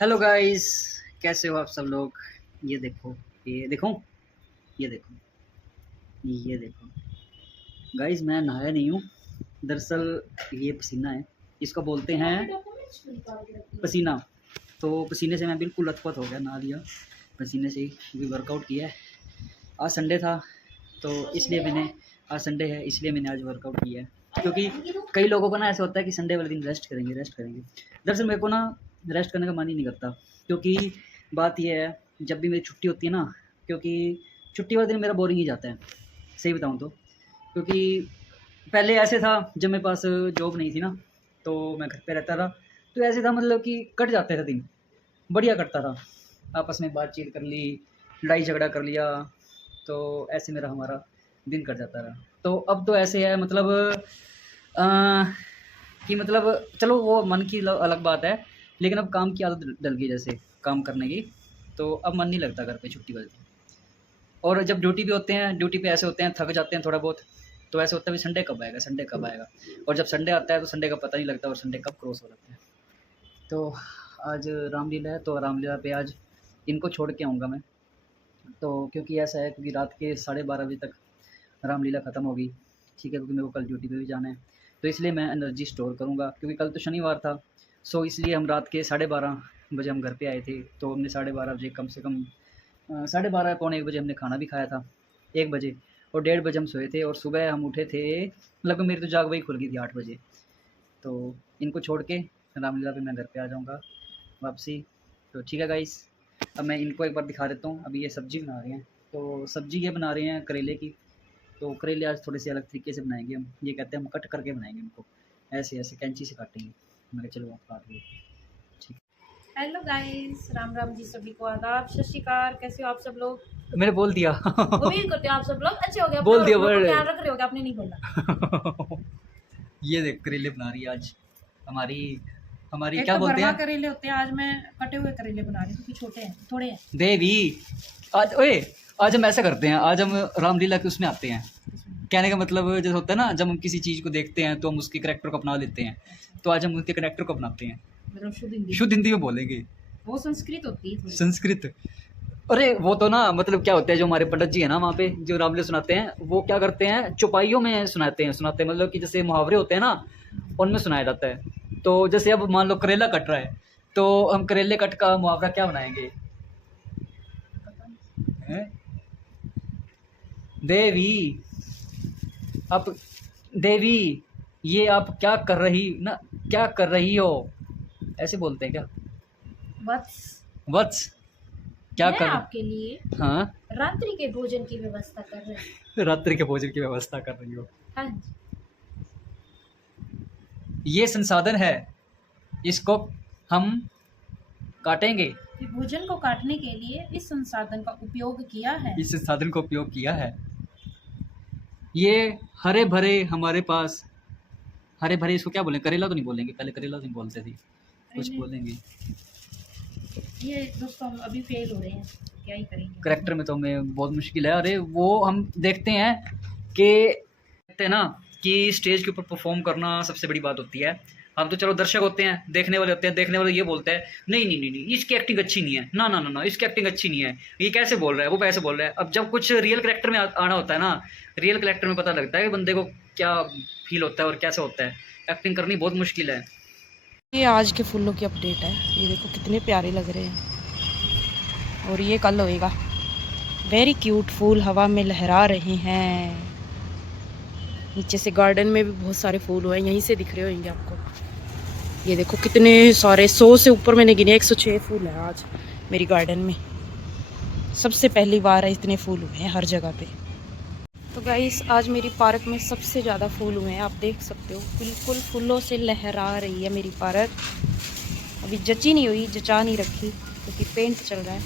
Hello guys, कैसे हो आप सब लोग। ये देखो, ये देखो, ये देखो, ये देखो गाइस, मैं नहाया नहीं हूँ। दरअसल ये पसीना है, इसको बोलते हैं पसीना। तो पसीने से मैं बिल्कुल लथपथ हो गया, नहा लिया पसीने से ही, क्योंकि वर्कआउट किया है। आज संडे था तो इसलिए मैंने, आज संडे है इसलिए मैंने आज वर्कआउट किया है। क्योंकि कई लोगों को ना ऐसा होता है कि संडे वाले दिन रेस्ट करेंगे, रेस्ट करेंगे। दरअसल मेरे को ना रेस्ट करने का मन ही नहीं करता, क्योंकि बात ये है, जब भी मेरी छुट्टी होती है ना, क्योंकि छुट्टी वाले दिन मेरा बोरिंग ही जाता है, सही बताऊँ तो। क्योंकि पहले ऐसे था, जब मेरे पास जॉब नहीं थी ना, तो मैं घर पे रहता था, तो ऐसे था मतलब कि कट जाते थे दिन, बढ़िया कटता था। आपस में बातचीत कर ली, लड़ाई झगड़ा कर लिया, तो ऐसे मेरा हमारा दिन कट जाता रहा। तो अब तो ऐसे है मतलब अ, कि मतलब चलो वो मन की अलग बात है, लेकिन अब काम की आदत डल गई, जैसे काम करने की, तो अब मन नहीं लगता घर पे छुट्टी वाले दिन। और जब ड्यूटी पे होते हैं, ड्यूटी पे ऐसे होते हैं, थक जाते हैं थोड़ा बहुत, तो ऐसे होता है संडे कब आएगा, संडे कब आएगा। और जब संडे आता है तो संडे का पता नहीं लगता, और संडे कब क्रॉस हो जाता है। तो आज रामलीला है, तो रामलीला पे आज इनको छोड़ के आऊँगा मैं। तो क्योंकि ऐसा है, क्योंकि रात के 12:30 बजे तक रामलीला ख़त्म होगी, ठीक है, क्योंकि मेरे को कल ड्यूटी पे भी जाना है। तो इसलिए मैं एनर्जी स्टोर करूँगा, क्योंकि कल तो शनिवार था। सो इसलिए हम रात के 12:30 बजे हम घर पे आए थे, तो हमने 12:30 बजे कम से कम 12:30 पौने 1 बजे हमने खाना भी खाया था, 1 बजे, और 1:30 बजे हम सोए थे, और सुबह हम उठे थे, लगभग मेरी तो जाग वही खुल गई थी 8 बजे। तो इनको छोड़ के रामलीला पे मैं घर पे आ जाऊँगा वापसी। तो ठीक है गाइस, अब मैं इनको एक बार दिखा देता हूँ। अभी ये सब्ज़ी बना रहे हैं, तो सब्ज़ी ये बना रहे हैं करेले की। तो करेले आज थोड़े से अलग तरीके से बनाएंगे हम, ये कहते हैं हम कट करके बनाएंगे इनको, ऐसे ऐसे कैंची से काटेंगे। मैं कहा चलो आप काट लो, ठीक। हेलो गाइस, राम राम जी, सभी को आदाब, सत श्री अकाल। कैसे हो आप सब लोग? मैंने बोल दिया। उम्मीद करते हो आप सब लोग अच्छे हो गए, बोल दिया अपने वर्ड। ख्याल रख रहे हो, आपने नहीं बोला। ये देख करेले बना रही है आज हमारी, हमारी एक क्या तो बोलते भरवा हैं, करेले होते हैं, आज मैं कटे हुए करेले बना रही हूँ क्योंकि छोटे हैं, थोड़े हैं। देवी। आज ओए, आज हम ऐसा करते हैं, आज हम रामलीला के उसमें आते हैं। कहने का मतलब जैसे होता है ना, जब हम किसी चीज़ को देखते हैं तो हम उसके करैक्टर को अपना लेते हैं। तो आज हम उसके करैक्टर को अपनाते हैं, मतलब शुद्ध हिंदी। शुद्ध हिंदी में बोलेंगे। वो संस्कृत होती है थोड़ी। संस्कृत। अरे वो तो ना मतलब क्या होता है, जो हमारे पंडित जी है ना वहाँ पे जो रामलीला सुनाते हैं, वो क्या करते हैं, चौपाइयों में सुनाते हैं, मतलब कि जैसे मुहावरे होते हैं ना, उनमें सुनाया जाता है। तो जैसे अब मान लो करेला कट रहा है, तो हम करेले कट का मुहावरा क्या बनाएंगे, हैं? देवी, आप, देवी, ये आप क्या कर रही ना, क्या कर रही हो, ऐसे बोलते हैं क्या, वत्स, वत्स, क्या मैं कर, आपके लिए हाँ, रात्रि के भोजन की व्यवस्था कर रही हूँ। रात्रि के भोजन की व्यवस्था कर रही हो। हाँ जी। ये संसाधन है, इसको हम काटेंगे, ये भोजन को काटने के लिए इस संसाधन का उपयोग किया है। इस संसाधन को उपयोग किया है। ये हरे भरे हमारे पास, हरे भरे इसको क्या बोलेंगे, करेला तो नहीं बोलेंगे, पहले करेला तो नहीं बोलते थे, कुछ नहीं, बोलेंगे। ये दोस्तों हम अभी फेल हो रहे हैं, क्या ही करेंगे। करेक्टर में तो हमें बहुत मुश्किल है। अरे वो हम देखते हैं कि, कहते हैं ना कि स्टेज के ऊपर परफॉर्म करना सबसे बड़ी बात होती है। हम तो चलो दर्शक होते हैं, देखने वाले होते हैं, देखने वाले ये बोलते हैं नहीं नहीं नहीं नहीं, इसकी एक्टिंग अच्छी नहीं है, ना ना ना ना, इसकी एक्टिंग अच्छी नहीं है, ये कैसे बोल रहा है, वो कैसे बोल रहा है। अब जब कुछ रियल करेक्टर में आना होता है ना, रियल करेक्टर में पता लगता है कि बंदे को क्या फील होता है और कैसे होता है। एक्टिंग करनी बहुत मुश्किल है। ये आज के फूलों की अपडेट है, ये देखो कितने प्यारे लग रहे हैं, और ये कल होएगा। वेरी क्यूट फूल हवा में लहरा रहे हैं। नीचे से गार्डन में भी बहुत सारे फूल हुए हैं, यहीं से दिख रहे होंगे आपको। ये देखो कितने सारे, 100 से ऊपर मैंने गिने, 106 फूल हैं आज मेरी गार्डन में। सबसे पहली बार है इतने फूल हुए हैं हर जगह पे। तो गाइस आज मेरी पार्क में सबसे ज़्यादा फूल हुए हैं, आप देख सकते हो, बिल्कुल फूलों से लहरा रही है मेरी पार्क। अभी जची नहीं हुई, जचा नहीं रखी क्योंकि पेंट चल रहा है।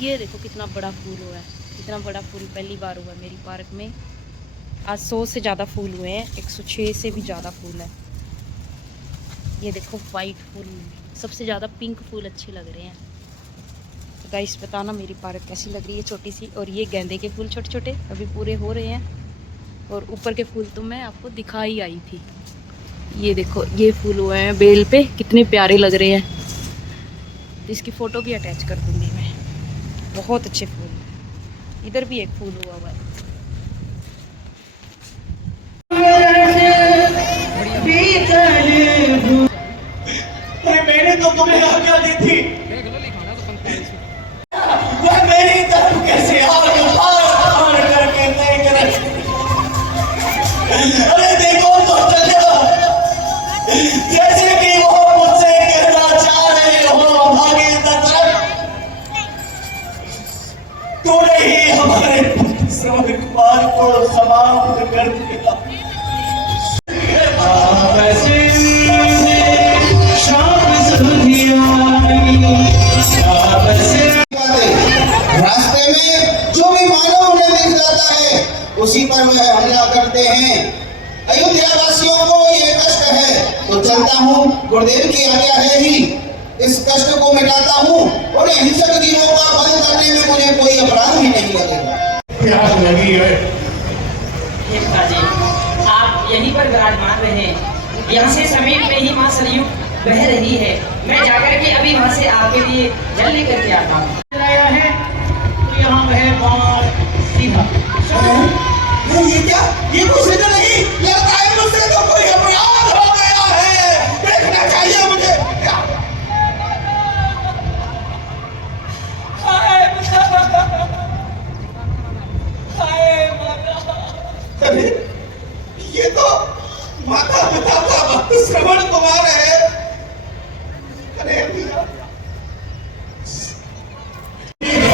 ये देखो कितना बड़ा फूल हुआ है, इतना बड़ा फूल पहली बार हुआ है मेरी पार्क में। आज 100 से ज़्यादा फूल हुए हैं, 106 से भी ज़्यादा फूल है। ये देखो वाइट फूल, सबसे ज़्यादा पिंक फूल अच्छे लग रहे हैं। तो गाइस बताना मेरी पार्क कैसी लग रही है छोटी सी। और ये गेंदे के फूल छोटे छोटे अभी पूरे हो रहे हैं, और ऊपर के फूल तो मैं आपको दिखा ही आई थी। ये देखो ये फूल हुए हैं बेल पे, कितने प्यारे लग रहे हैं। इसकी फ़ोटो भी अटैच कर दूँगी मैं। बहुत अच्छे फूल हैं। इधर भी एक फूल हुआ हुआ है। मैंने तो तुम्हें आज्ञा दी थी, वह मेरी तरफ कैसे आर करके देख रहे। अरे देखो तो चलो, जैसे कि वो मुझसे कहना चाह रहे हो भागे दशरथ, तूने ही हमारे श्रवण कुमार को समाप्त कर दिया। रास्ते में जो भी मानव उन्हें दिख जाता है उसी पर वह हमला करते हैं। अयोध्या वासियों को ये कष्ट है तो चलता हूँ, गुरुदेव की आज्ञा है ही, इस कष्ट को मिटाता हूँ। उन्हें हिंसक जीवों का बंद करने में मुझे कोई अपराध ही नहीं लगेगा। प्यास लगी है। पिताजी, आप यहीं पर विराजमान रहे। यहाँ से समीप में ही माँ सरयू बह रही है। मैं जाकर के अभी वहाँ से आपके लिए जल लेकर के आता हूँ। है कि यहाँ वह बाण सीधा। ये क्या? ये कुछ नहीं लगता है, मुझसे तो कोई अपराध हो गया है। देखना चाहिए मुझे। अरे ये तो माता पिता का भक्त श्रवण कुमार है। अरे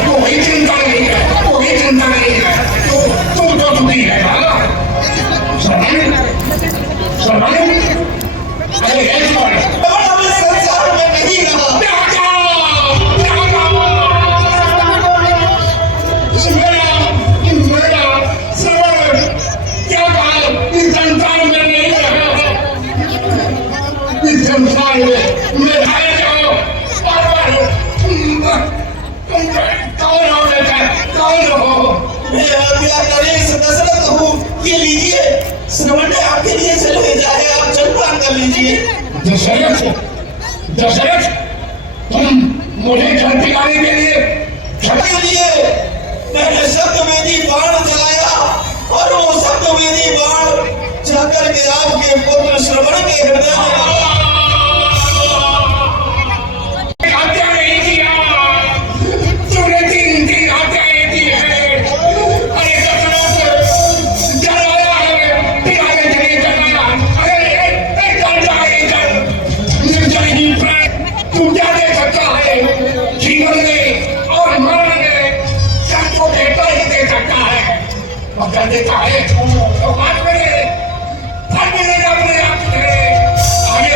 कोई चिंता नहीं है, कोई चिंता नहीं है। तुम तो दुखी है श्रवण, श्रवण। अरे संसार में नहीं रहा। ये लीजिए, श्रवण ने आपके लिए जल भेजा है, आप जलपान कर लीजिए। दशरथ, दशरथ, तुम मुझे जल पिलाने के लिए मैंने सप्तवेदी बाण चलाया और वो सप्तवेदी बाण जाकर के आपके पुत्र श्रवण के हृदय में हत्या नहीं किया। तुमने तीन हत्याएं की है। अरे दशरथ, जल आया है, पिलाने के लिए जल आया। अरे जल जाए, जल ही प्राण। तू क्या दे सकता है? जीवन में और मरण में जल को देता ही दे सकता है। और जल देता है तो बात करे, फल मिलेगा अपने आप तुझे। आगे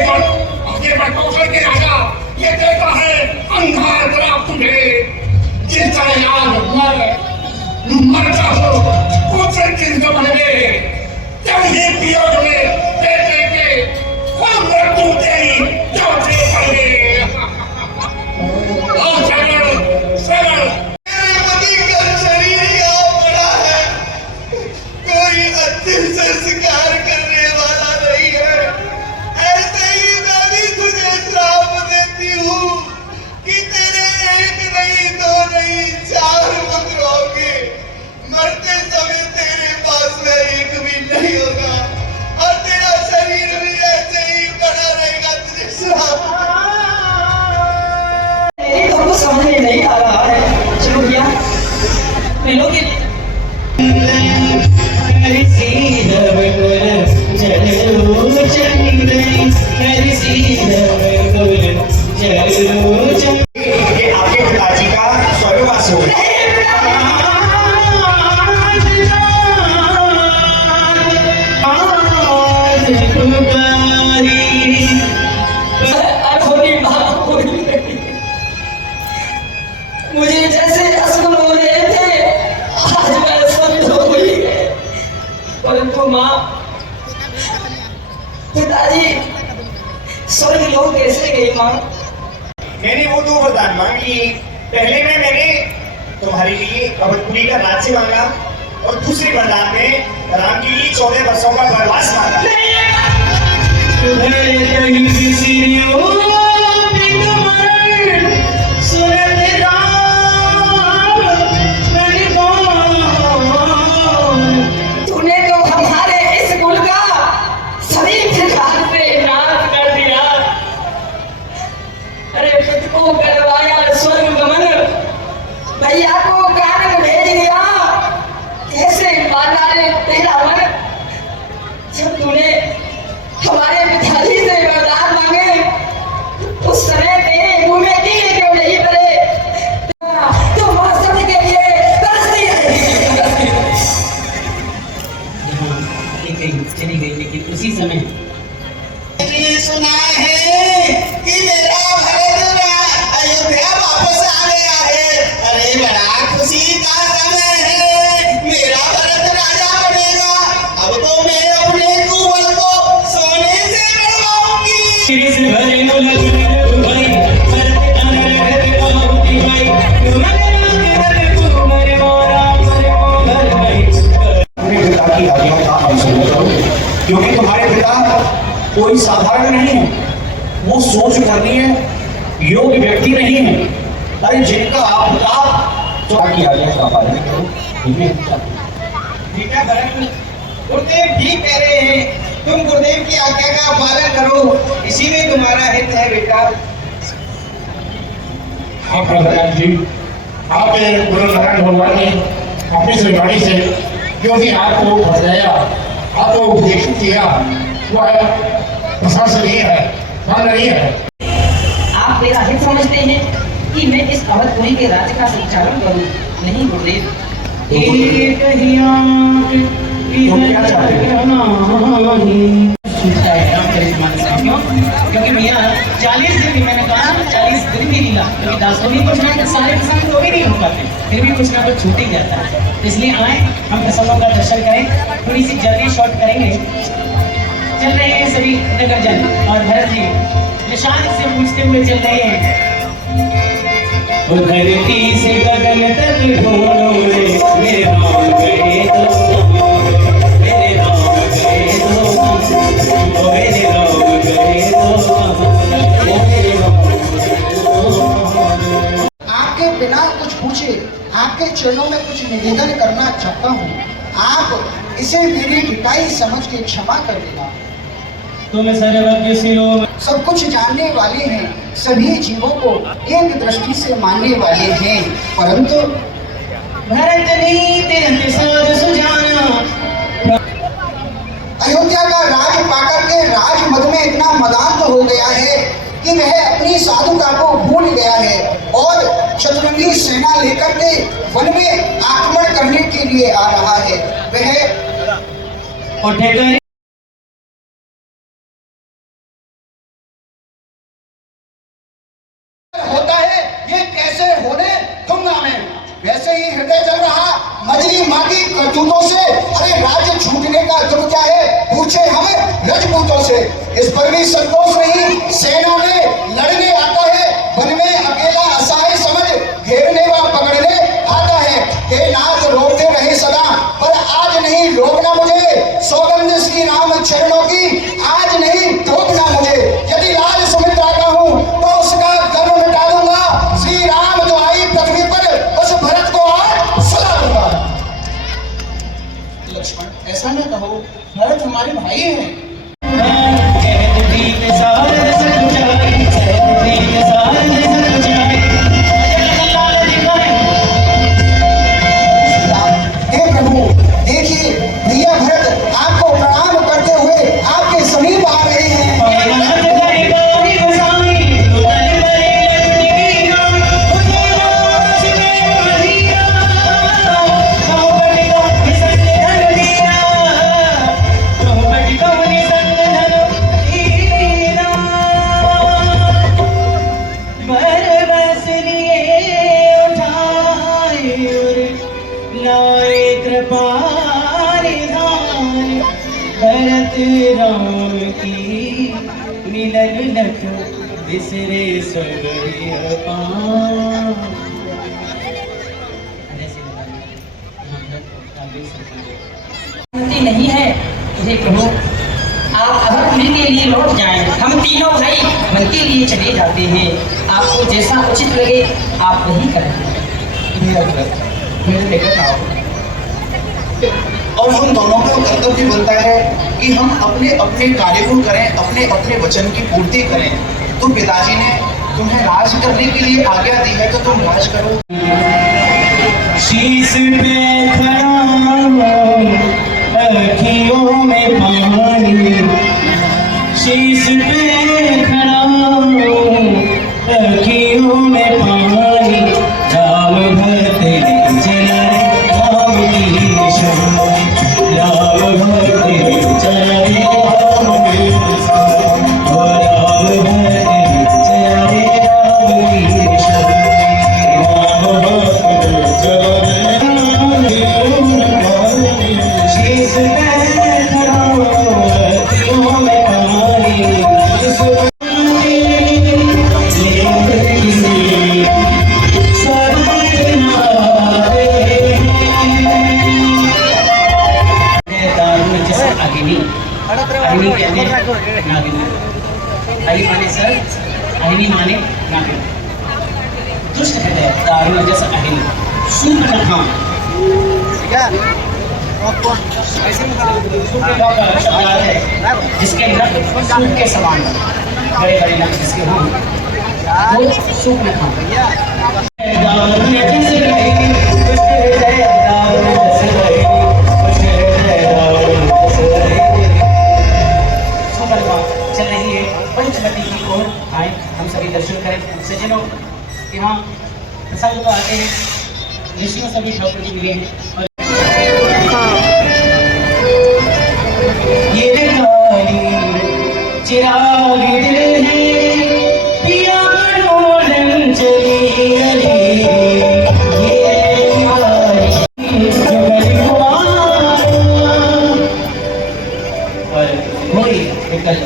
बढ़ कौशल के राजा ये देता है अंधार प्राप्त तुझे। जिसका याद मरता हो पुत्र चिंता बने, जब ही वियोग में बेटे के वो मृत्यु तेरी चौथे पड़े। और श्रवण, श्रवण, शरीर यहाँ पड़ा है, कोई अंतिम संस्कार करने वाला नहीं है। ऐसे ही मैं भी तुझे श्राप देती हूँ कि तेरे एक नहीं, दो नहीं, 4 पुत्र होंगे। मरते समय तेरे पास में एक भी नहीं होगा और तेरा शरीर भी ऐसे ही पड़ा रहेगा। तुझे श्राप हमको समझ में नहीं आ रहा है। चलो भैया, मिलोगे? ये आपके पिताजी का स्वर्गवास हो गया। मुझे जैसे असम हो रहे थे, आज मैं स्वस्थ हो गई है। परंतु माँ, पिताजी स्वर्ग लोग कैसे गए माँ? मैंने वो 2 वरदान मांगी। पहले में मैंने तुम्हारे लिए अवधपुरी का राज्य मांगा और दूसरे वरदान में राम के लिए 14 वर्षों का वनवास मांगा। अरे खुद को करवाया स्वर्ग गमन, भैया को कानन भेज दिया, कैसे माना रे तेरा मन। जब तूने हमारे पिताजी से वरदान मांगे, उस समय तेरे मुंह में कीड़े क्यों नहीं पड़े? तो मौसम के लिए तरसती रहेगी। चली गई, लेकिन उसी समय सुना है कि मेरा भरत अयोध्या वापस आ गया है। अरे बड़ा खुशी का समय है, मेरा भरत राजा बनेगा। अब तो मैं अपने कुंवर को सोने से बढ़वाऊंगी। पिता की आज्ञा का अनुसरण करो, क्योंकि तुम्हारे पिता कोई साधारण नहीं है, वो सोच करनी है योग्य व्यक्ति नहीं है। अरे जिनका आपका तो की आज्ञा का पालन करो। ठीक है भरत, गुरुदेव ठीक कह रहे हैं, तुम गुरुदेव की आज्ञा का पालन करो, इसी में तुम्हारा हित है बेटा। हाँ प्रधान जी, आपके गुरु नारायण भगवान ने अपनी श्रीवाणी से जो भी आपको बताया, आपको उपदेश किया, वह प्रशंसनीय है, माननीय है। आप मेरा हित समझते हैं कि मैं इस अवधपुरी के राज्य का संचालन करूं? नहीं गुरुदेव, तो क्या चाहते हैं? क्योंकि भैया 40 दिन की मैंने कहा 40 दिन की लीला, क्योंकि दासों भी कुछ ना कुछ सारे प्रसंग तो भी नहीं हो पाते, फिर भी कुछ ना कुछ छूट ही जाता है। इसलिए आए हम प्रसंगों का दर्शन करें, थोड़ी सी जल्दी शॉर्ट करेंगे। चल रहे हैं सभी नगर जन, और भरत जी निशान से पूछते हुए चल रहे हैं। धरती से गगन तक ढूंढो रे, मेरे राम गए तो मेरे राम गए तो मेरे राम गए तो। आपके बिना कुछ पूछे आपके चरणों में कुछ निवेदन करना चाहता हूँ। आप इसे मेरी ढिठाई समझ के क्षमा कर देना। तुम सर्वज्ञ सिरो सब कुछ जानने वाले हैं, सभी जीवों को एक दृष्टि से मानने वाले हैं, परंतु भरत नीति साध सुजाना। अयोध्या का राज पाकर के राजमद में इतना मदान्त हो गया है कि वह अपनी साधुता को भूल गया है और शतरंगी सेना लेकर के वन में आक्रमण करने के लिए आ रहा है। वह होता है ये कैसे होने दूंगा मैं। वैसे ही हृदय जल रहा मजली माँ की करतूतों से। अरे राज्य छूटने का दुख क्या है, पूछे हम रजपूतों से। इस पर भी संतोष नहीं, सेना में लड़ने आता है, वन में अकेला असहाय समझ घेरने व पकड़ने आता है। हे नाथ रोकते रहे सदा, पर आज नहीं रोकना मुझे। सौगंध श्री राम चरणों की, आज नहीं रोकना मुझे। यदि लाल सुमित्रा का हूँ तो उसका गर्व मिटा दूंगा। श्री राम जो आई पृथ्वी पर, उस भरत को आज सुला दूंगा। लक्ष्मण, ऐसा न कहो, भरत हमारे भाई हैं। हे प्रभु, देखिए भैया भरत आपको प्रणाम करते हुए आपके समीप आ रहे हैं। भरत राम की मिलन लख बिसरे सगरे नहीं है। हे प्रभु, आप अवधपुरी के लिए लौट जाएं, हम तीनों भाई वन के लिए चले जाते हैं। आपको जैसा उचित लगे आप वही करें। मेरे लेकर आओ। और हम दोनों का कर्तव्य बनता है कि हम अपने अपने कार्य को करें, अपने अपने वचन की पूर्ति करें। तो पिताजी ने तुम्हें राज करने के लिए आज्ञा दी है तो तुम राज करो। शीश पे खड़ा अखियों में पानी, शीश पे खड़ा अखियों में पानी, राम भरते चला राम की शान, राम भरते चला राम की शान, राम भरते चला राम की शान, राम भरते चला राम की शान। शीश पे खड़ा अखियों में पानी, अहिनी माने नागिन, दुष्ट हृदय दारुण जैसा अहिनी, सूप रखा जिसके नख सूप के समान, बड़े बड़े नख जिसके हों वो सूप रखा। चल रही है पंचवटी की ओर, आए हम सभी दर्शन करें। सज्जनों यहाँ प्रसंग तो आते हैं, ऋषियों सभी ठाकुर जी मिले हैं और ये चिराग दिल है पिया मनोरंजन चली अली,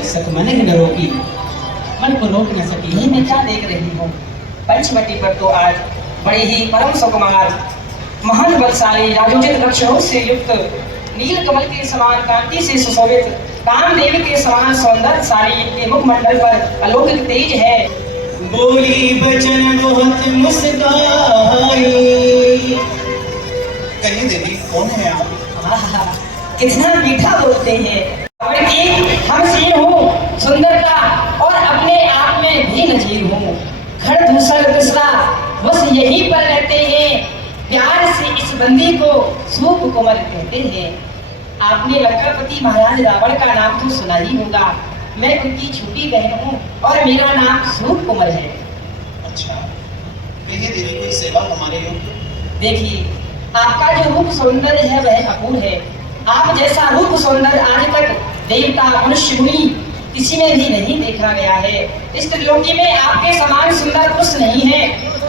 सकमन न रोकी, मन को रोक न सकी। ये मैं क्या देख रही हूँ? पंचवटी पर तो आज बड़े ही परम सुकुमार महान बलशाली राजोचित लक्षणों से युक्त नील कमल के समान कांति से सुशोभित कामदेव के समान सौंदर्यशाली के मुखमंडल पर अलौकिक तेज है। बोली बचन बहुत मुस्काई। कहिए देवी कौन है आप? आहा, कितना मीठा बोलते हैं। हम सीन हूँ सुंदरता और अपने आप में भी नजीर हूँ। घर दूसरा दूसरा बस यहीं पर रहते हैं, प्यार से इस बंदी को सूप कोमल कहते हैं। आपने लंकापति महाराज रावण का नाम तो सुना ही होगा। मैं उनकी छोटी बहन हूँ और मेरा नाम सूप कोमल है। अच्छा, कहिए देवी कोई सेवा हमारे योग्य? देखिए, आपका जो रूप सौंदर्य है वह अपूर्व है। आप जैसा रूप सौंदर्य आज तक देवता मनुष्य मुनि किसी में भी नहीं देखा गया है। इस त्रिलोकी में आपके समान सुंदर पुरुष नहीं है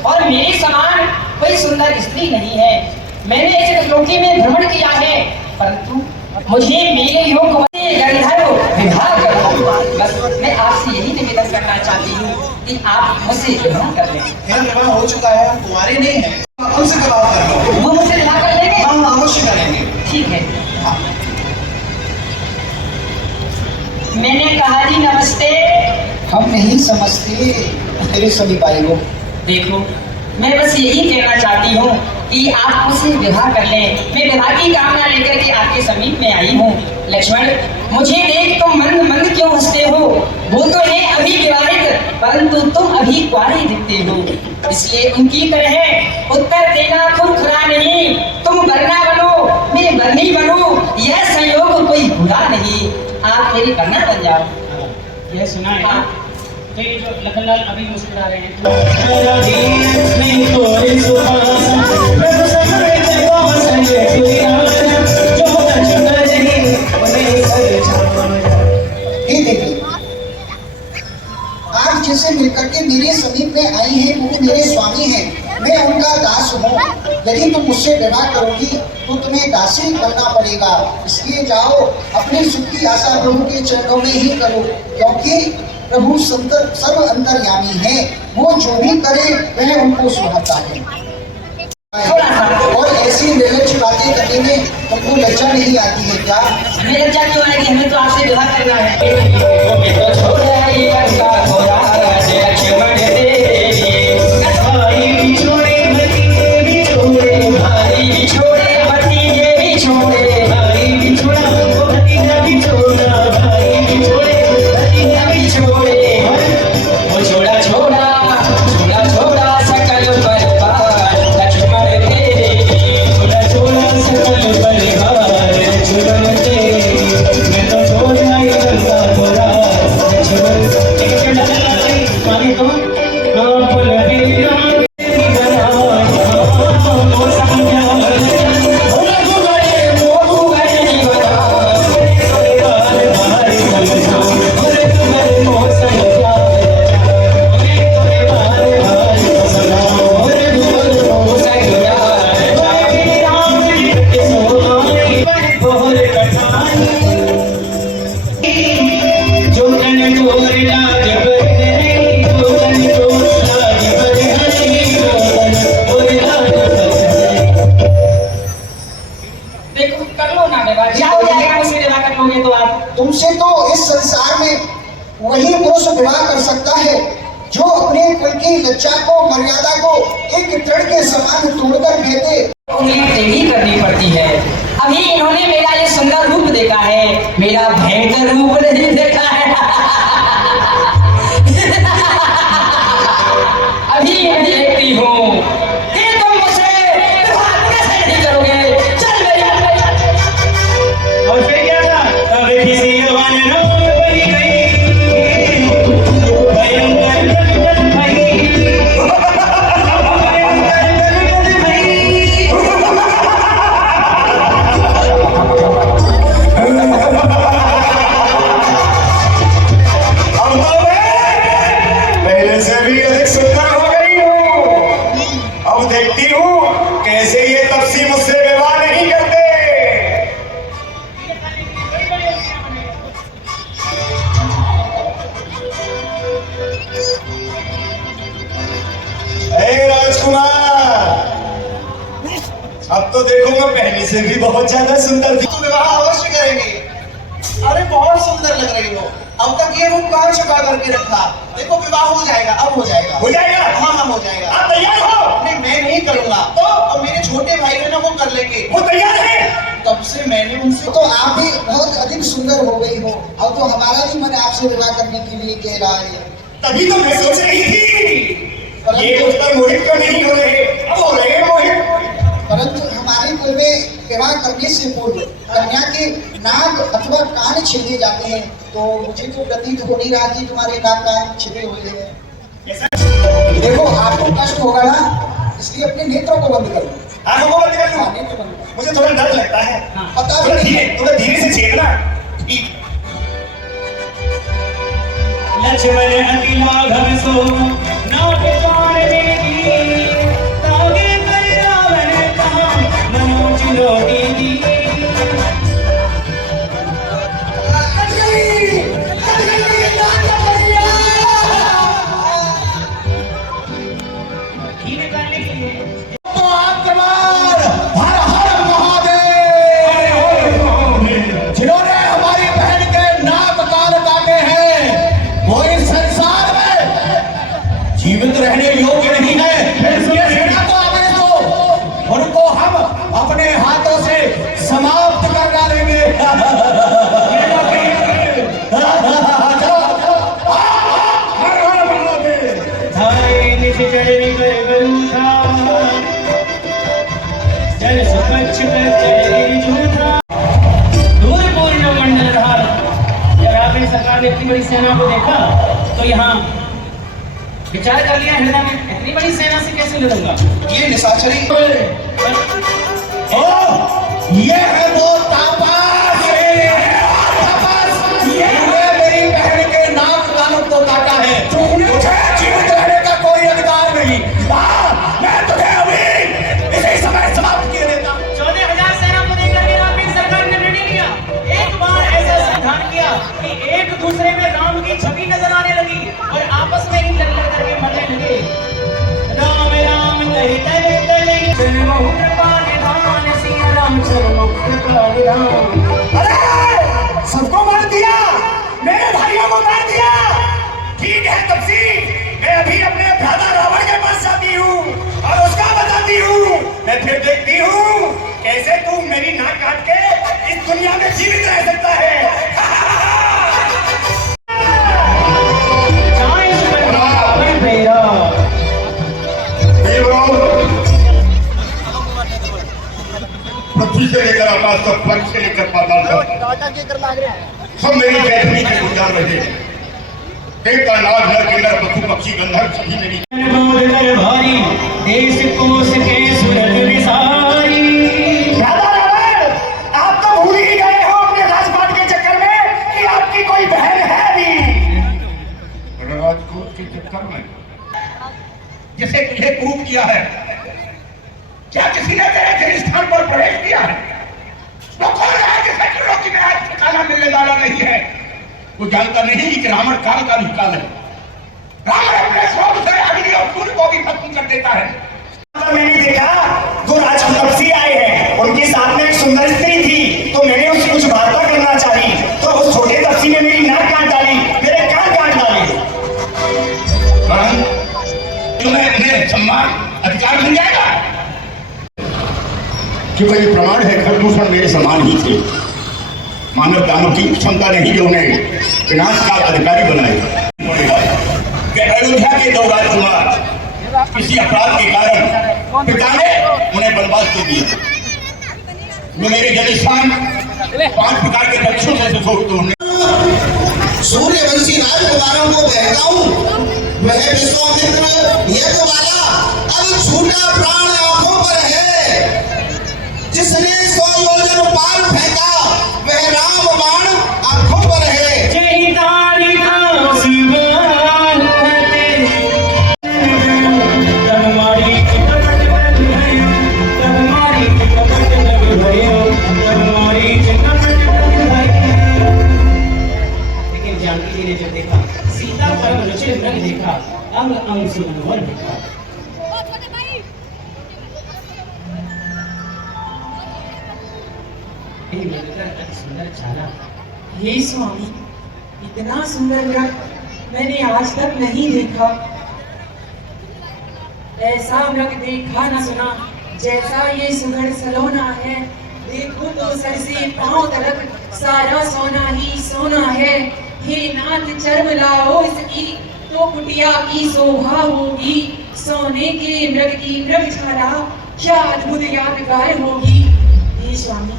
और मेरे समान कोई सुंदर स्त्री नहीं है। मैंने इस त्रिलोकी में भ्रमण किया है, परंतु मुझे मेरे योग से गंधर्व विवाह करो। बस मैं आपसे यही निवेदन करना चाहती हूँ कि आप मुझसे विवाह कर लें। मेरा विवाह हो चुका है, हम कुंवारे नहीं हैं। हमसे विवाह कर लो। वो मुझसे विवाह कर लेंगे? हम अवश्य करेंगे। ठीक है। मैंने कहा जी नमस्ते। हम नहीं समझते तेरे सभी भाइयों। देखो, मैं बस यही कहना चाहती हूँ कि आप मुझसे विवाह कर लें। मैं विवाह की कामना लेकर के आपके समीप में आई हूँ। लक्ष्मण, मुझे देख तुम मंद मंद क्यों हंसते हो? वो तो है अभी विवाहित, परंतु तुम अभी कुंवारे दिखते हो, इसलिए उनकी तरह उत्तर देना खुरखुरा नहीं। तुम वरना बनो, मैं वरनी बनूं, यह संयोग कोई बुरा नहीं। आप मेरी कन्या बन जाओ। यह सुना है हाँ। तो ये जो लखनलाल अभी मुस्कुरा रहे हैं ये देखिए, आप जिसे मिलकर के मेरे समीप में आई हैं वो मेरे स्वामी हैं। मैं उनका दास हूँ। यदि तुम मुझसे विवाह करोगी तो तुम्हें दासी बनना पड़ेगा। इसलिए जाओ, अपने सुख की आशा प्रभु के चरणों में ही करो, क्योंकि प्रभु सर्व अंतर्यामी है। वो जो भी करे वह उनको सुहाता है। और ऐसी निर्लज बातें करने में तुमको लज्जा नहीं आती है क्या? हमें लज्जा क्यों आएगी? हमें तो आपसे विवाह करना है। छोड़ा छोड़ा तुमसे तो इस संसार में वही पुरुष विवाह कर सकता है जो अपने कुल की लज्जा को, मर्यादा को एक तृण के समान तोड़कर फेंके। उंगली टेढ़ी करनी पड़ती है। अभी इन्होंने मेरा ये सुंदर रूप देखा है, मेरा भयंकर रूप नहीं देखा है। अभी मैं देखती हूँ कि तुम मुझसे विवाह कैसे नहीं करोगे। चल मेरी और फिर क्या था? तब किसी यौवन रोग बनी गई, भयंकर गदगद भई, भयंकर गदगद भई। अब तो मैं पहले से भी अधिक सुंदर हो गई हूँ। अब देखती हूँ कैसे ये तपसी मुझसे विवाह नहीं करते। राजकुमार, अब तो देखो मैं पहले से भी बहुत ज्यादा सुंदर थी। तो विवाह अवश्य करेंगे। अरे बहुत सुंदर लग रही हो। अब तक ये रूप कहाँ छुपा करके रखा। देखो विवाह हो जाएगा, अब हो जाएगा। हो जाएगा? हाँ हाँ हो जाएगा। आप तैयार हो? नहीं मैं नहीं करूँगा। तो अब मेरे छोटे भाई है ना वो कर लेंगे। वो तैयार है? तब से मैंने उनसे तो आप भी बहुत अधिक सुंदर हो गई हो। अब तो हमारा भी मन आपसे विवाह करने के लिए कह रहा है। तभी तो मैं सोच रही थी ये उत्तर मोहित को नहीं हो रहे, अब हो रहे मोहित। परंतु हमारे कुल में विवाह करने से पूर्व कन्या के नाक अथवा कान छेदे जाते हैं, तो मुझे तो प्रतीत हो नहीं रहा कि तुम्हारे नाक कान छिपे हुए हैं। देखो आपको कष्ट होगा ना, इसलिए अपने नेत्रों को बंद कर लो। आंखों को बंद कर लूं? नेत्र बंद करो। मुझे थोड़ा डर लगता है। पता थोड़ा नहीं धीरे, थोड़ा धीरे से छेदना। ठीक। लक्ष्मण अति लाघव सो नाट पार देगी, तागे कर रावण का मनोज लोगी। घी निकालने के लिए जिन्होंने हमारी बहन के नाक कान काटे हैं वो इस संसार में जीवित रहने योग्य नहीं है। ये सेना को आने दो, उनको हम अपने हाथों से समाप्त कर डालेंगे। धारे निज जल कर बंधा, जल सुपच्छ कर चले झूठा। दूर पूर्ण मंडल धार। जब आपने सरकार ने इतनी बड़ी सेना को देखा तो यहाँ विचार कर लिया हृदय में, इतनी बड़ी सेना से कैसे लड़ूंगा। ये निशाचरी ये है वो तापस, जिन्होंने मेरी बहन के नाक कानों को काटा है। मुझे जीवित रहने का कोई अधिकार नहीं। मैं तुझे अभी इसी समय समाप्त किए देता। 14,000 सेना को लेकर के आपकी सरकार ने निर्णय लिया। एक बार ऐसा संविधान किया कि एक दूसरे में राम की छवि नजर आने लगी और आपस में ही लड़ लड़ करके मरने लगे। राम राम कहे तले तले चलो कृपा निधान, सिया राम चलो कृपा निधान। अरे सबको मार दिया, मेरे भाइयों को मार दिया। ठीक है तपसी, मैं अभी अपने भ्राता रावण के पास जाती हूँ और उसका बताती हूँ। मैं फिर देखती हूँ कैसे तू मेरी नाक काट के इस दुनिया में जीवित रह सकता है। जाए सुबह मेरा पृथ्वी से लेकर आकाश तक, पंच से लेकर पाताल तक सब मेरी बैठनी के गुजार रहे। देवता नाग नर किन्नर पशु पक्षी गंधर्व सभी मेरी बोध कर भारी, देश कोस के सुरत विसारी। राधा रावण, आप तो भूल ही गए हो अपने राजपाट के चक्कर में कि आपकी कोई बहन है भी। राजकोट के चक्कर में जिसे तुझे कूप किया है, क्या किसी ने तेरे दिल स्थान पर प्रवेश किया है? वो कौन है जिसे त्रिलोकी में आज ठिकाना मिलने वाला नहीं है? वो जानता नहीं कि रावण काल का भी काल है। रावण अपने स्वरूप से अग्नि और सूर्य को भी खत्म कर देता है। मैंने देखा दो राजतपसी आए हैं, उनके साथ में एक सुंदर स्त्री थी, तो मैंने उससे कुछ वार्ता करना चाही। तो उस छोटे सम्मान अधिकार मिल जाएगा। क्योंकि ये प्रमाण है खरदूषण मेरे समान ही थे। मानव दानव की क्षमता नहीं जो उन्हें विनाश का अधिकारी बनाए। कि अयोध्या के 2 राजकुमार किसी अपराध के कारण पिता ने उन्हें वनवास दे दिया। वो मेरे जनिष्ठान 5 प्रकार के पक्षों से सुशोभित। सूर्यवंशी राजकुमारों को बहकाऊं, वह विश्वामित्र यज्ञवाला अब छूटा प्राण आंखों पर है। जिसने 100 योजन पार फेंका वह राम बाण आंखों पर है। जय तारिका सिवान करते तुम्हारी कपट लग गई, तुम्हारी कपट लग गई, तुम्हारी कपट लग गई। लेकिन जानकी जी ने जब देखा सीता पर रुचिर रंग देखा, अंग अंग से मनोहर देखा। सुंदर चाला, हे स्वामी, इतना सुंदर रंग मैंने आज तक नहीं देखा। ऐसा रंग देखा न सुना जैसा ये सुंदर सलोना है। देखो तो सर से पांव तक सारा सोना ही सोना है। हे नाथ चर्म लाओ इसकी तो कुटिया की शोभा होगी। सोने के मृग की मृगशाला क्या अद्भुत यादगार होगी। हे स्वामी,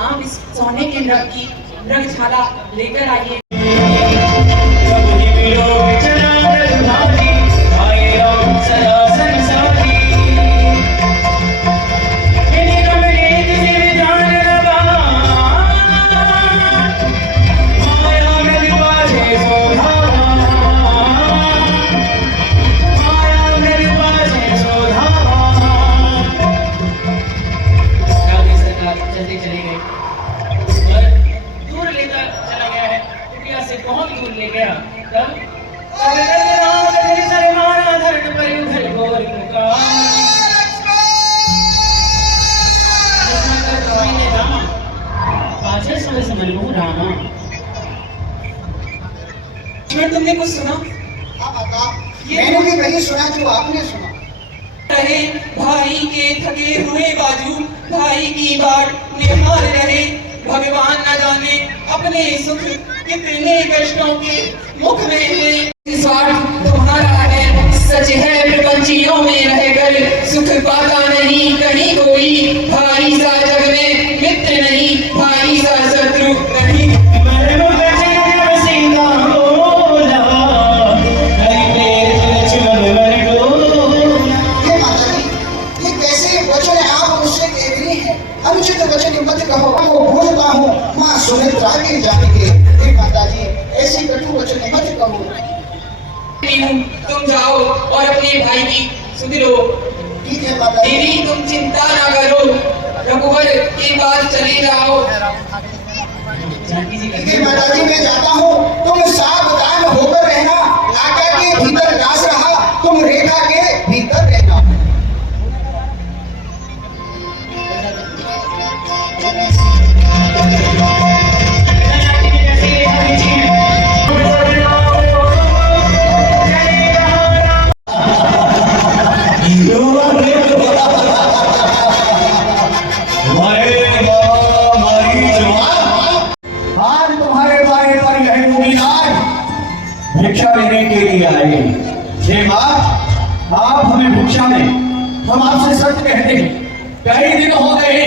आप इस सोने के मृग की मृगशाला लेकर आइए। बहुत दूर ले गया। तब तुमने कुछ सुना? मैंने भी वही सुना जो आपने सुना। रहे भाई के थके हुए बाजू, भाई की बाट निहार रहे। भगवान न जाने अपने सुख कितने कष्टों के मुख में है। स्वार्थ तुम्हारा है, सच है प्रपंचियों में रहकर सुख पाता नहीं कहीं कोई। भाई सा जग में मित्र नहीं, भाई सा शत्रु नहीं। अनुचित वचन मत कहो, वो बोलता हूँ माँ सुमित्रा के जानेंगे। हे माता जी, ऐसी कटु वचन मत कहो। तुम जाओ और अपने भाई की सुधिरो। ठीक है माता जी। देवी तुम चिंता ना करो, रघुवर के पास चले जाओ। ठीक है माता जी, मैं जाता हूँ, तुम सावधान होकर रहना। आज्ञा के भीतर दास रहा, तुम रेखा के भीतर रहना। भिक्षा लेने के लिए आए। हे माँ, आप हमें भिक्षा में, हम आपसे सच कहते हैं, कई दिन हो गए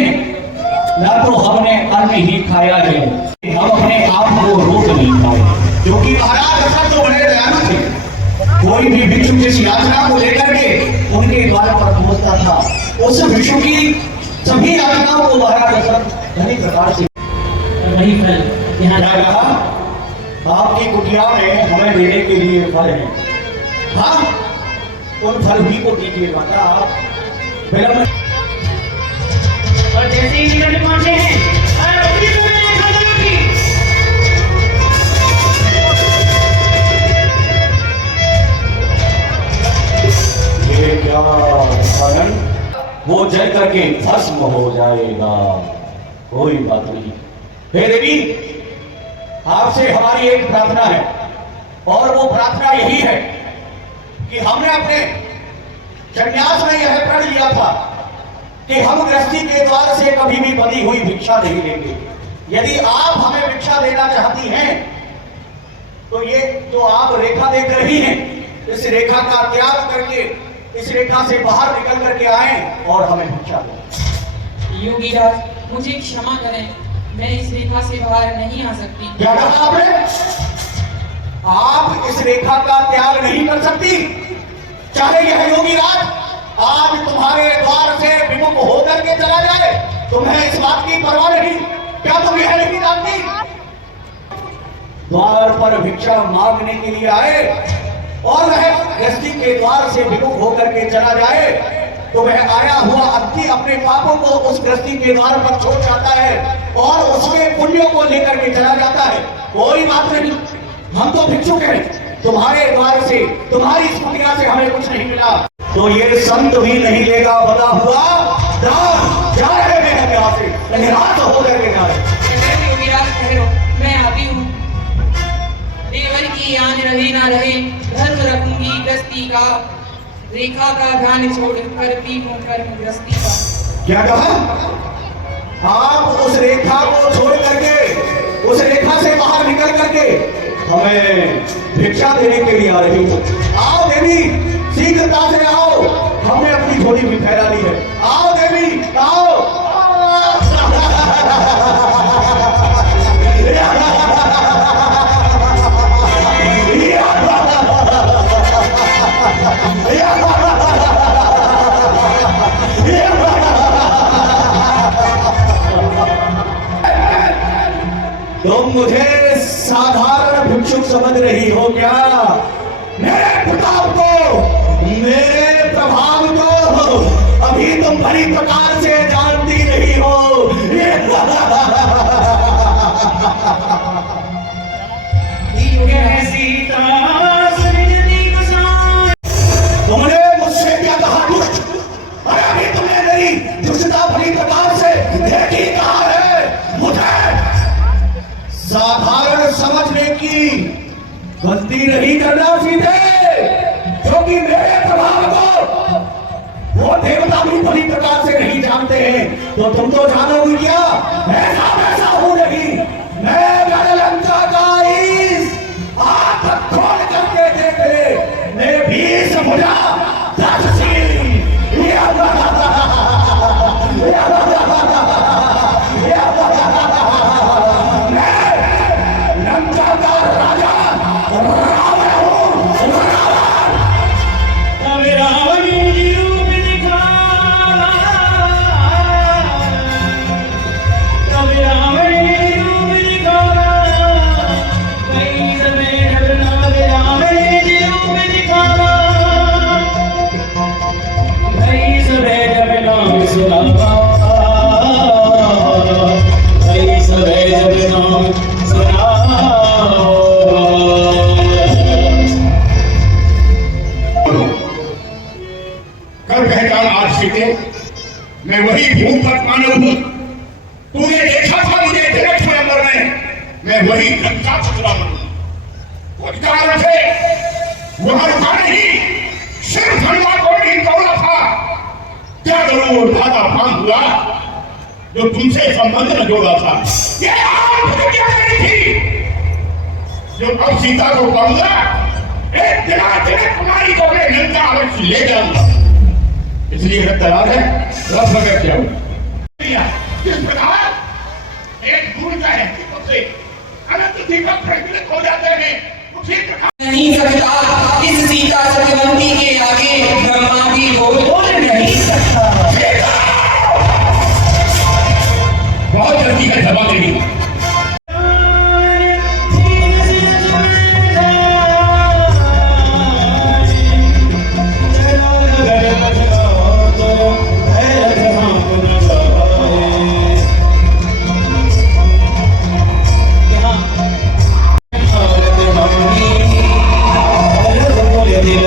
ना तो हमने अन्न ही खाया है, हम अपने आप को रोक नहीं पाए। क्योंकि महाराज दशरथ तो बड़े दयालु थे, कोई भी भिक्षु जिस याचना को लेकर के उनके द्वार पर पहुंचता था, उस भिक्षु की सभी याचनाओं को महाराज दशरथ धनी प्रकार से वही फल यहाँ कहा। आपकी कुटिया में हमें देने के लिए फल है। हाँ, उन फल ही को दीजिए माता। विलंब और जैसे ही निकट पहुंचे हैं ये क्या कारण, वो जल करके भस्म हो जाएगा। कोई बात नहीं। हे देवी, आपसे हमारी एक प्रार्थना है, और वो प्रार्थना यही है कि हमने अपने संन्यास में यह प्रण लिया था कि हम गृहस्थी के द्वार से कभी भी बंधी हुई भिक्षा नहीं लेंगे। यदि आप हमें भिक्षा देना चाहती हैं तो ये जो आप रेखा देख रही हैं, इस रेखा का त्याग करके इस रेखा से बाहर निकल करके आए और हमें भिक्षा दें। योगी राज, मुझे क्षमा करें, मैं इस रेखा से बाहर नहीं आ सकती। क्या कहा आपने? आप इस रेखा का त्याग नहीं कर सकती, चाहे यह योगी राज आज तुम्हारे द्वार से विमुख होकर के चला जाए, तुम्हें इस बात की परवाह नहीं। क्या तुम यह नहीं जानती? द्वार पर भिक्षा मांगने के लिए आए और वह गृहस्थी के द्वार से विमुख होकर के चला जाए तो वह आया हुआ अति अपने पापों को उस गृहस्थी के द्वार पर छोड़ जाता है और उसके पुण्यों को लेकर के चला जाता है। कोई बात नहीं, हम तो भिक्षुक हैं, तुम्हारे द्वार से तुम्हारी इस कुटिया से हमें कुछ नहीं मिला तो ये संत भी नहीं लेगा बना हुआ दान। जा रहे हैं यहाँ से, निराश होकर के जा रहे। योगी राज ठहरो, मैं आती हूँ। देवर की आन रहे ना रहे, धर्म रखूंगी गृहस्थी का, रेखा का ध्यान छोड़ करती हूँ कर्म गृहस्थी का। क्या कहा? आप उस रेखा को छोड़ करके, उस रेखा से बाहर निकल करके हमें भिक्षा देने के लिए आ रही हो। आओ देवी, शीघ्रता से आओ, हमने अपनी झोली भी फैला ली है। आओ देवी, आओ। तुम मुझे साधारण भिक्षुक समझ रही हो क्या? मेरे प्रताप को, मेरे प्रभाव को अभी तुम भली प्रकार से जानती नहीं हो। तुमने मुझसे क्या कहा दुष्ट? अरे अभी तुमने मेरी दुष्टता भली प्रकार से देखी कहा है। मुझे साधारण समझने की गलती नहीं करना सीधे, क्योंकि मेरे प्रभाव को वो देवता भी बड़ी प्रकार से नहीं जानते हैं। तो तुम तो जानोगी क्या? ऐसा वैसा हूं नहीं, मैं गणलंका का इस आंख खोल करके देख ले, मैं 20 भुजा 10 सिर। लंका का राजा रावण हूं। रावण जी रूप दिखावा, कब रावण जी रूप दिखावा, कई समय रघुनाथ रावण जी रूप दिखावा, कई समय जब नाम सुनावा, कई समय जब नाम कर पहचान आज सीखे, मैं वही भूपत मानव हूँ। तूने देखा था मुझे जनक स्वयंवर में, मैं वही लंका चतुरामन हूँ। अधिकार थे वहां रुका नहीं, सिर्फ धनवा को नहीं तोड़ा था। क्या करूं, धागा बांध हुआ जो तुमसे संबंध न जोड़ा था। ये आप क्या करी थी जो अब सीता को पाऊंगा, एक दिना जनक कुमारी को मैं लंका अवश्य ले जाऊंगा। इसलिए मैं तैयार है, रस वगैरह क्या हुआ। जिस प्रकार एक दूर का है से अनंत दीपक प्रज्वलित हो जाते हैं, उसी प्रकार नहीं सकता इस सीता सत्यवती के आगे ब्रह्मा भी बोल नहीं सकता। बहुत जल्दी है जमा देगी। दिल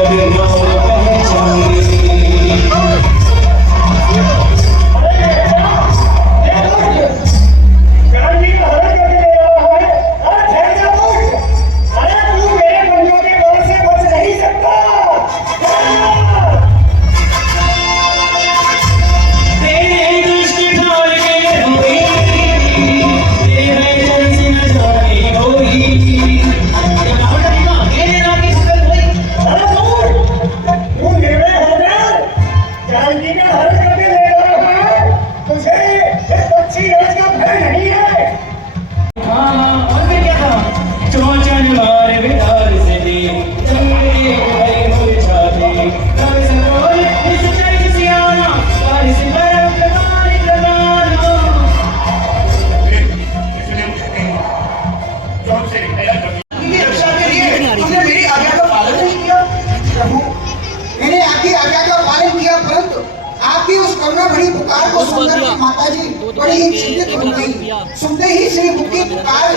आपकी उस करुणा भरी पुकार को सुनकर के माता जी बड़ी ही चिंतित हो गई। सुनते ही श्री मुख की पुकार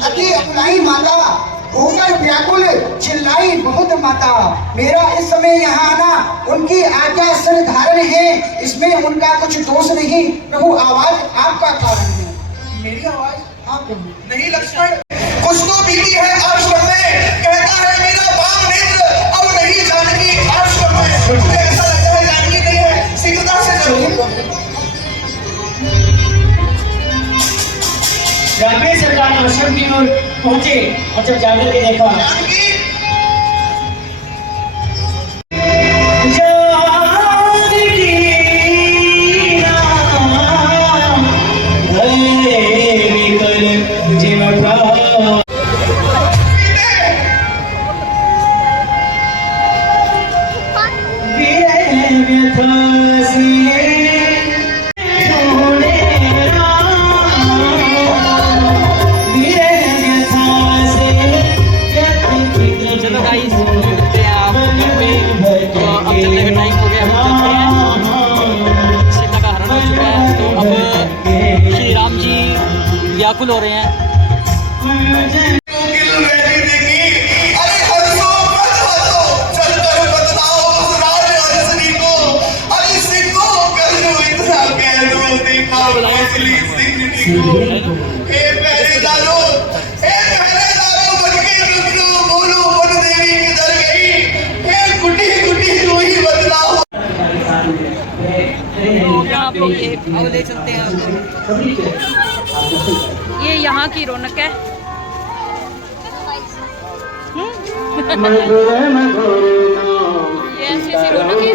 अति अपनाई माता, होकर व्याकुल चिल्लाई बहुत माता, मेरा इस समय यहाँ आना उनकी आज्ञा से धारण है, इसमें उनका कुछ दोष नहीं प्रभु, आवाज आपका कारण है। मेरी आवाज? हाँ प्रभु। नहीं लक्ष्मण, कुछ तो बीती है आश्रम में, कहता है मेरा बाम नेत्र अब नहीं जानकी आश्रम में। मुझे ऐसा लगता है जानकी नहीं है, शीघ्रता से चलिए। जानकी सरकार आश्रम की ओर पहुंचे और जब जाकर के देखा जानकी व्याकुल हो रहे हैं। अरे हंसो मत हंसो, चलकर बतलाओ उस राज हंसनी को। अरे सिखो कर दो इतना कह दो, देखा असली सिखनी को। हे पहरेदारों, हे पहरेदारों, बन के रुक लो, बोलो वन देवी किधर गई। हे गुटी गुटी रोही बतलाओ। आप लोग ये आगे चलते हैं, ये यहाँ की रौनक है। ये ऐसी ऐसी रौनक है।